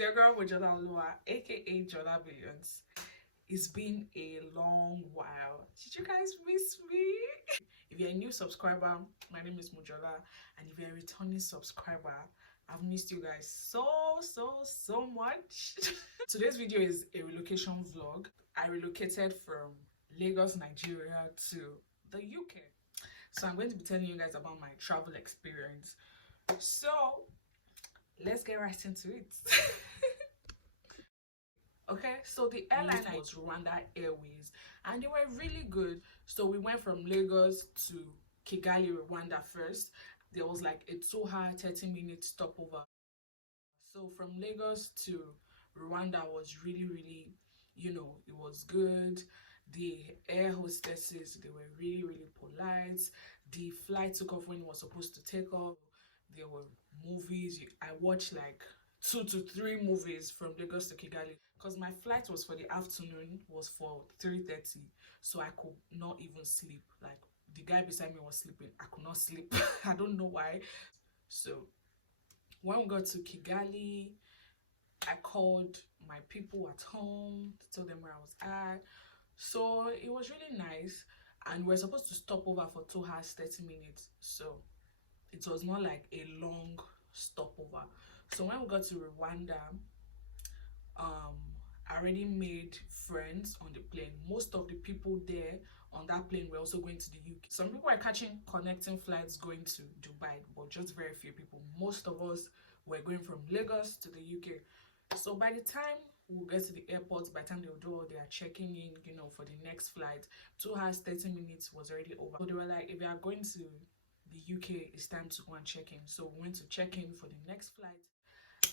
your girl Mujada Lua, aka Joda Billions. It's been a long while. Did you guys miss me? If you're a new subscriber, my name is Mujola, and if you're a returning subscriber, I've missed you guys so much. Today's video is a relocation vlog. I relocated from Lagos, Nigeria to the UK. So I'm going to be telling you guys about my travel experience. So let's get right into it. Okay, so the airline was Rwanda Airways, and they were really good. So we went from Lagos to Kigali, Rwanda first. There was like a 2-hour 30-minute stopover. So from Lagos to Rwanda was really, it was good. The air hostesses, they were really polite. The flight took off when it was supposed to take off. There were movies. I watched like 2 to 3 movies from Lagos to Kigali because my flight was for the afternoon, was for 3:30, so I could not even sleep. Like the guy beside me was sleeping, I could not sleep. I don't know why. So when we got to Kigali, I called my people at home to tell them where I was at. So it was really nice, and we're supposed to stop over for 2 hours 30 minutes, so it was not like a long stopover. So when we got to Rwanda, I already made friends on the plane. Most of the people there on that plane were also going to the UK. Some people were catching connecting flights going to Dubai, but just very few people. Most of us were going from Lagos to the UK. So by the time we'll get to the airport, by the time they'll do all their checking in, for the next flight, 2 hours 30 minutes was already over. So they were like, if you are going to the UK, it's time to go and check in. So we went to check in for the next flight.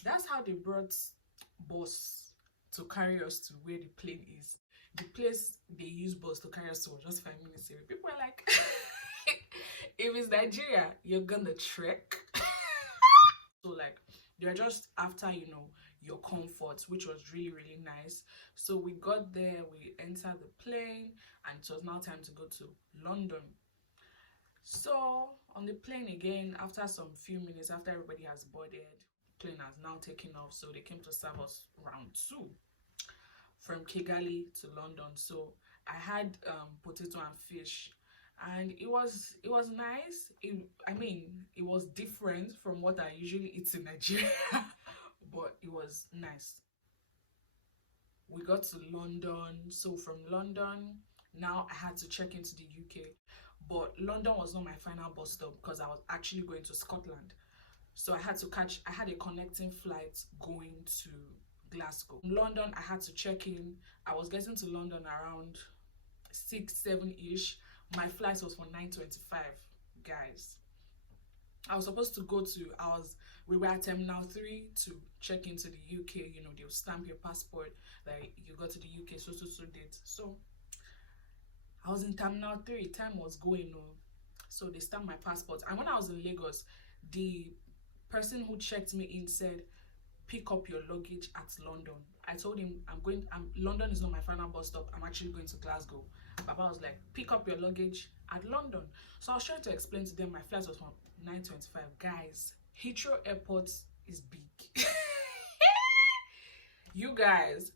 That's how they brought bus to carry us to where the plane is. The place they use bus to carry us to was just 5 minutes away. People were like, if it's Nigeria, you're gonna trek. So like, they're just after, your comfort, which was really nice. So we got there, we entered the plane, and it was now time to go to London. So on the plane again, after some few minutes, after everybody has boarded, plane has now taken off. So they came to serve us round 2 from Kigali to London. So I had potato and fish, and it was nice. It was different from what I usually eat in Nigeria, but it was nice. We got to London. So from London, now I had to check into the UK, but London was not my final bus stop because I was actually going to Scotland. So I had a connecting flight going to Glasgow. In London, I had to check in. I was getting to London around 6-7-ish. My flight was for 9:25, guys. I was supposed to go to, we were at Terminal 3 to check into the UK. They'll stamp your passport, like you got to the UK so date. So I was in Terminal 3, time was going on. So they stamped my passport. And when I was in Lagos, the person who checked me in said, pick up your luggage at London. I told him, London is not my final bus stop. I'm actually going to Glasgow. Baba was like, pick up your luggage at London. So I was trying to explain to them my flight was from 9:25. Guys, Heathrow Airport is big. You guys,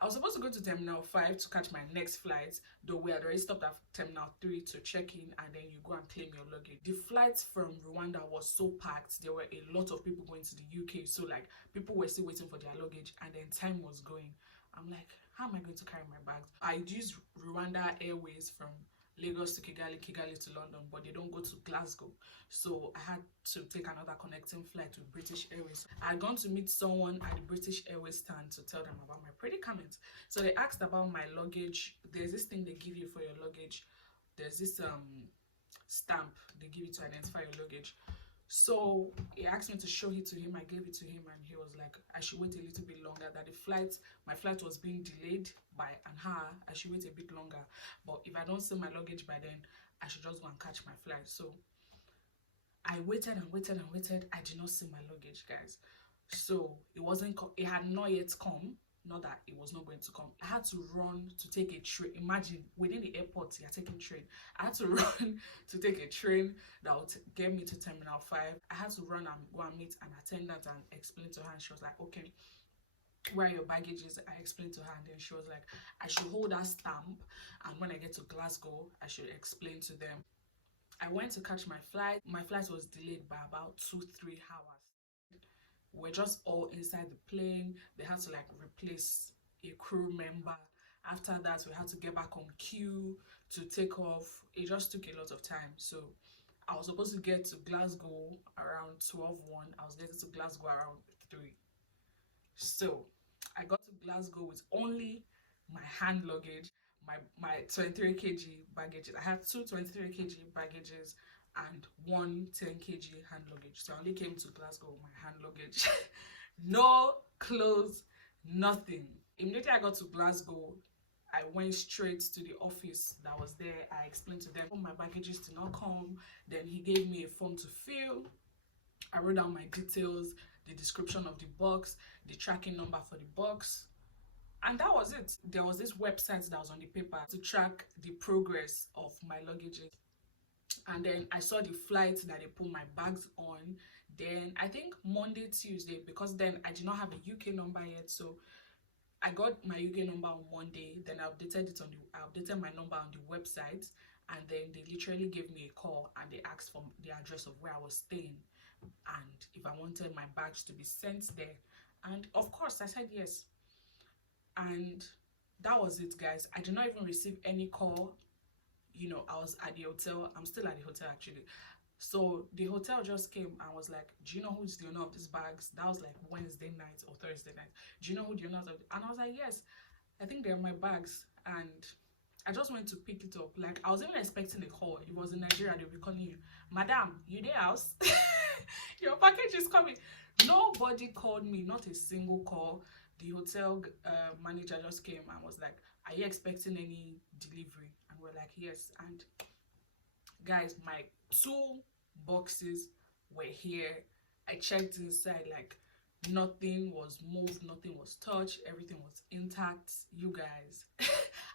I was supposed to go to Terminal 5 to catch my next flight, though we had already stopped at Terminal 3 to check in, and then you go and claim your luggage. The flight from Rwanda was so packed. There were a lot of people going to the UK, so like people were still waiting for their luggage, and then time was going. I'm like, how am I going to carry my bags? I used Rwanda Airways from Lagos to Kigali, Kigali to London, but they don't go to Glasgow. So I had to take another connecting flight with British Airways. I had gone to meet someone at the British Airways stand to tell them about my predicament. So they asked about my luggage. There's this thing they give you for your luggage. There's this stamp they give you to identify your luggage. So he asked me to show it to him. I gave it to him, and he was like, I should wait a little bit longer, that my flight was being delayed by an hour. I should wait a bit longer, but if I don't see my luggage by then, I should just go and catch my flight. So I waited and waited and waited. I did not see my luggage, guys. So it had not yet come. not that it was not going to come. I had to run to take a train. Imagine, within the airport, you're taking train. I had to run to take a train that would get me to Terminal 5. I had to run and go and meet an attendant and explain to her, and she was like, okay, where are your baggages? I explained to her, and then she was like, I should hold that stamp, and when I get to Glasgow, I should explain to them. I went to catch my flight. My flight was delayed by about 2-3 hours. We're just all inside the plane. They had to like replace a crew member. After that, we had to get back on queue to take off. It just took a lot of time. So I was supposed to get to Glasgow around 12:01. I was getting to Glasgow around 3. So I got to Glasgow with only my hand luggage, my 23 kg baggage. I had two 23 kg baggages and one 10 kg hand luggage. So I only came to Glasgow with my hand luggage. No clothes, nothing. Immediately I got to Glasgow, I went straight to the office that was there. I explained to them, oh, my baggages did not come. Then he gave me a form to fill. I wrote down my details, the description of the box, the tracking number for the box, and that was it. There was this website that was on the paper to track the progress of my luggages. And then I saw the flights that they put my bags on. Then I think Monday, Tuesday, because then I did not have a UK number yet, so I got my UK number on Monday. Then I updated my number on the website, and then they literally gave me a call and they asked for the address of where I was staying and if I wanted my bags to be sent there. And of course I said yes. And that was it, guys. I did not even receive any call. You know, I was at the hotel. I'm still at the hotel actually. So the hotel just came and was like, do you know who's the owner of these bags? That was like Wednesday night or Thursday night. Do you know who the owner of it? And I was like, yes, I think they're my bags. And I just went to pick it up. Like, I was even expecting a call. It was in Nigeria. They'll be calling you, madam, you there house? Your package is coming. Nobody called me, not a single call. The hotel manager just came and was like, are you expecting any delivery? And we're like, yes. And guys, my 2 boxes were here. I checked inside, like nothing was moved, nothing was touched, everything was intact. You guys,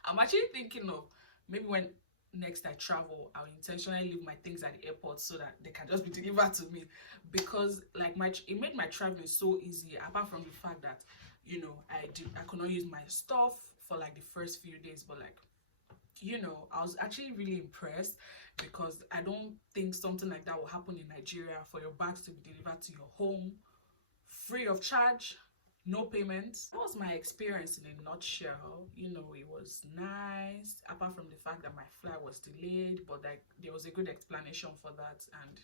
I'm actually thinking of maybe when next I travel, I'll intentionally leave my things at the airport so that they can just be delivered to me, because like it made my traveling so easy, apart from the fact that, you know, I could not use my stuff for like the first few days, but like, you know, I was actually really impressed, because I don't think something like that will happen in Nigeria, for your bags to be delivered to your home free of charge, no payment. That was my experience in a nutshell. You know, it was nice, apart from the fact that my flight was delayed, but like there was a good explanation for that, and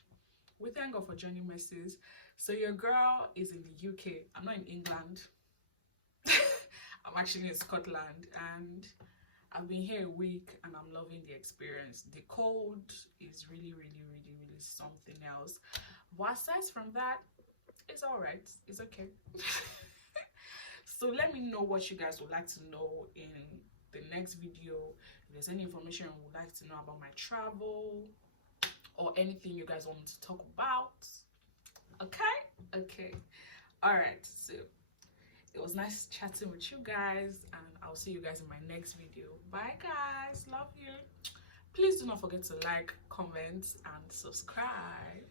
we thank God for journey messes. So your girl is in the UK. I'm not in England. I'm actually in Scotland, and I've been here a week and I'm loving the experience. The cold is really something else, but aside from that, it's all right. It's okay. So let me know what you guys would like to know in the next video. If there's any information you would like to know about my travel, or anything you guys want me to talk about. Okay, all right. So it was nice chatting with you guys, and I'll see you guys in my next video. Bye guys, love you. Please do not forget to like, comment, and subscribe.